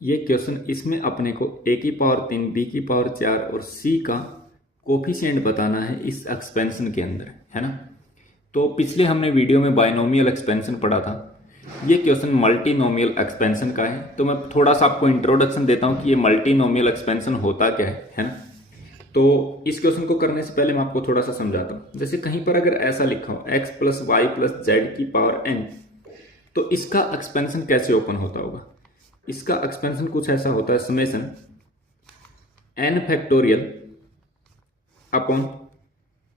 ये क्वेश्चन इसमें अपने को a की पावर 3 b की पावर 4 और c का कोफिशिएंट बताना है इस एक्सपेंशन के अंदर, है ना। तो पिछले हमने वीडियो में बायनोमियल एक्सपेंशन पढ़ा था। ये क्वेश्चन मल्टीनोमियल एक्सपेंशन का है। तो मैं थोड़ा सा आपको इंट्रोडक्शन देता हूँ कि ये मल्टीनोमियल एक्सपेंशन होता क्या है ना। तो इस क्वेश्चन को करने से पहले मैं आपको थोड़ा सा समझाता हूँ। जैसे कहीं पर अगर ऐसा लिखा हो x plus y plus z की पावर n, तो इसका एक्सपेंशन कैसे ओपन होता होगा। इसका एक्सपेंशन कुछ ऐसा होता है, summation n factorial upon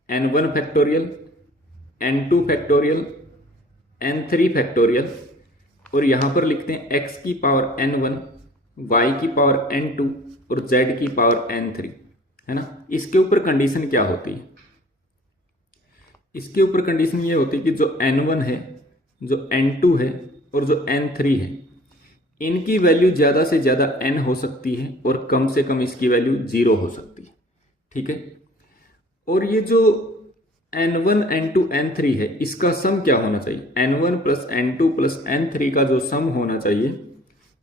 n1 factorial n2 factorial n3 factorial, और यहां पर लिखते हैं x की पावर n1 y की पावर n2 और z की पावर n3, है ना। इसके ऊपर कंडीशन क्या होती है, इसके ऊपर कंडीशन ये होती है कि जो n1 है, जो n2 है और जो n3 है, इनकी वैल्यू ज़्यादा से ज़्यादा n हो सकती है और कम से कम इसकी वैल्यू 0 हो सकती है, ठीक है। और ये जो n1 n2 n3 है, इसका सम क्या होना चाहिए, n1 plus n2 plus n3 का जो सम होना चाहिए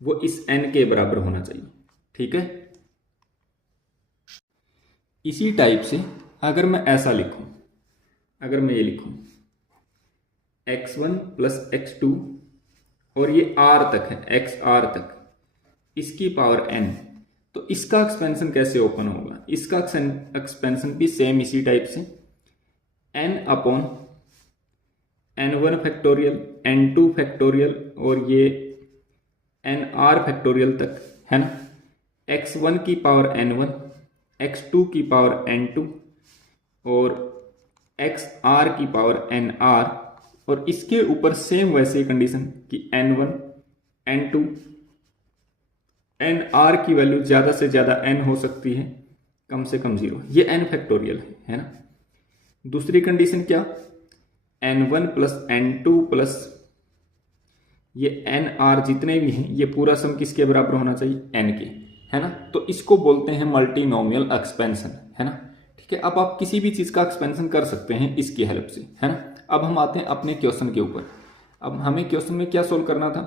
वो इस n के बराबर होना चाहिए, ठीक है। इसी टाइप से अगर मैं ऐसा लिखूं, अगर मैं ये लिखूं x1 प्लस x2 और ये r तक है, x r तक, इसकी पावर n, तो इसका एक्सपेंशन कैसे ओपन होगा। इसका एक्सपेंशन भी सेम इसी टाइप से n upon n1 factorial n2 factorial और ये nr फैक्टोरियल तक, है ना। x1 की पावर n1, x2 की पावर n2 और xr की पावर nr, और इसके ऊपर सेम वैसे कंडीशन कि n1 n2 nr की वैल्यू ज़्यादा से ज़्यादा n हो सकती है, कम से कम 0। ये n फैक्टोरियल है ना। दूसरी कंडीशन क्या, n1 प्लस n2 प्लस ये nr जितने भी हैं, ये पूरा सम किसके बराबर होना चाहिए, n के, है ना। तो इसको बोलते हैं मल्टीनोमियल एक्सपेंशन, है ना। ठीक है, अब आप किसी भी चीज़ का एक्सपेंशन कर सकते हैं इसकी हेल्प से, है ना। अब हम आते हैं अपने क्वेश्चन के ऊपर। अब हमें क्वेश्चन में क्या सोल्व करना था,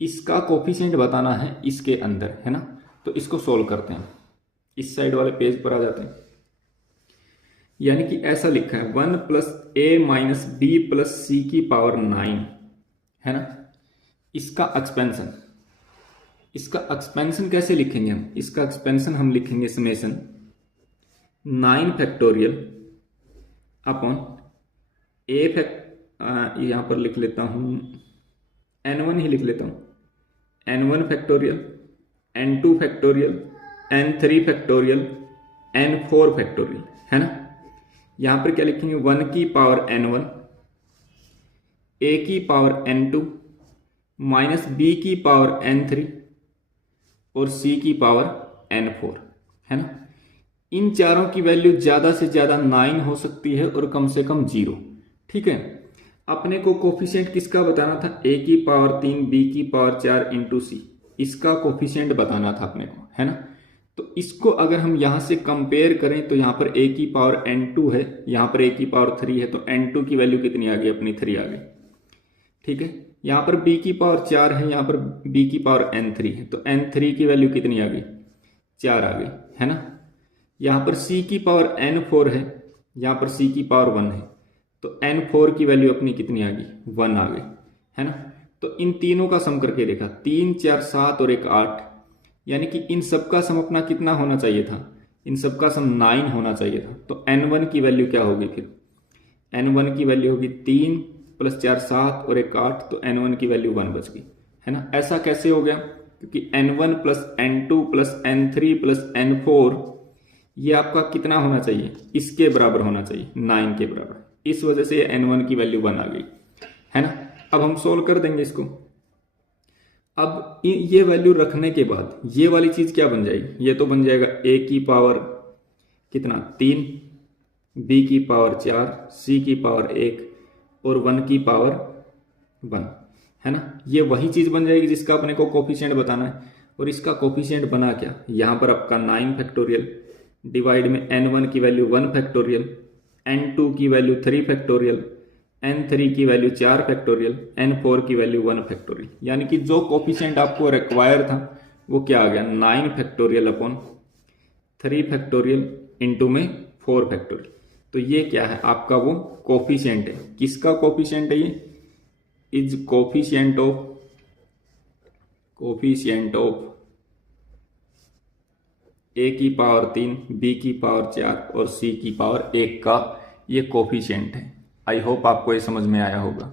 इसका कोफिशिएंट बताना है इसके अंदर, है ना। तो इसको सोल्व करते हैं, इस साइड वाले पेज पर आ जाते हैं। यानी कि ऐसा लिखा है 1 plus a minus b plus c की पावर 9, है ना। इसका एक्सपेंशन, इसका एक्सपेंशन कैसे लिखेंगे हम, इसका एक्सपेंशन हम लिखेंगे समेशन 9 फैक्टोरियल अपॉन a यहां पर लिख लेता हूं n1 ही लिख लेता हूं, n1 factorial n2 factorial n3 factorial n4 factorial, है ना। यहां पर क्या लिखेंगे, 1 की पावर n1, a की पावर n2 माइनस b की पावर n3 और c की पावर n4, है ना। इन चारों की वैल्यू ज्यादा से ज्यादा 9 हो सकती है और कम से कम 0, ठीक है। अपने को कोफिशिएंट किसका बताना था, a की पावर 3 b की पावर 4 इंटू सी, इसका कोफिशिएंट बताना था अपने को, है ना। तो इसको अगर हम यहां से कंपेयर करें तो यहां पर a की पावर n2 है, यहां पर a की पावर 3 है, तो n2 की वैल्यू कितनी आ गई, अपनी 3 आ गई, ठीक है। यहां पर b की पावर 4 है, यहां पर b की पावर n3 है, तो n3 की वैल्यू कितनी आ गई, 4 आ गई, है ना। यहां पर c की पावर n4 है, यहां पर c की पावर 1 है, तो n4 की वैल्यू अपनी कितनी आ गई, 1 आ गई, है ना। तो इन तीनों का सम करके देखा, 3 4 7 और 1 8, यानी कि इन सब का सम अपना कितना होना चाहिए था, इन सब का सम 9 होना चाहिए था। तो n1 की वैल्यू क्या होगी, फिर n1 की वैल्यू होगी 3 प्लस 4 7 और 1 8, तो n1 की वैल्यू 1 बच गई, है ना। ऐसा कैसे हो गया, क्योंकि n1 plus n2 plus n3 plus n4 ये आपका कितना होना चाहिए, इसके बराबर होना चाहिए, 9 के बराबर, इस वजह से n1 की वैल्यू 1 आ गई, है ना। अब हम सोल्व कर देंगे इसको। अब ये वैल्यू रखने के बाद ये वाली चीज क्या बन जाएगी, ये तो बन जाएगा a की पावर कितना 3, b की पावर 4, c की पावर 1 और 1 की पावर 1, है ना। ये वही चीज बन जाएगी जिसका अपने को कोफिशिएंट बताना है। और इसका कोफिशिएंट बना क्या, यहाँ पर आपका 9 फैक्टोरियल डिवाइड में n1 की वैल्यू 1 फैक्टोरियल, n2 की वैल्यू 3 फैक्टोरियल, n3 की वैल्यू 4 फैक्टोरियल, n4 की वैल्यू 1 फैक्टोरियल। यानी कि जो कोफिशिएंट आपको रिक्वायर था वो क्या आ गया 9 फैक्टोरियल अपॉन 3 फैक्टोरियल इंटू में 4 फैक्टोरियल। तो ये क्या है आपका वो कोफिशिएंट है। किसका कोफिशिएंट है ये? इज कोफिशिएंट ऑफ ए की पावर 3, बी की पावर 4 और सी की पावर 1 का ये कोफिशिएंट है। आई होप आपको ये समझ में आया होगा।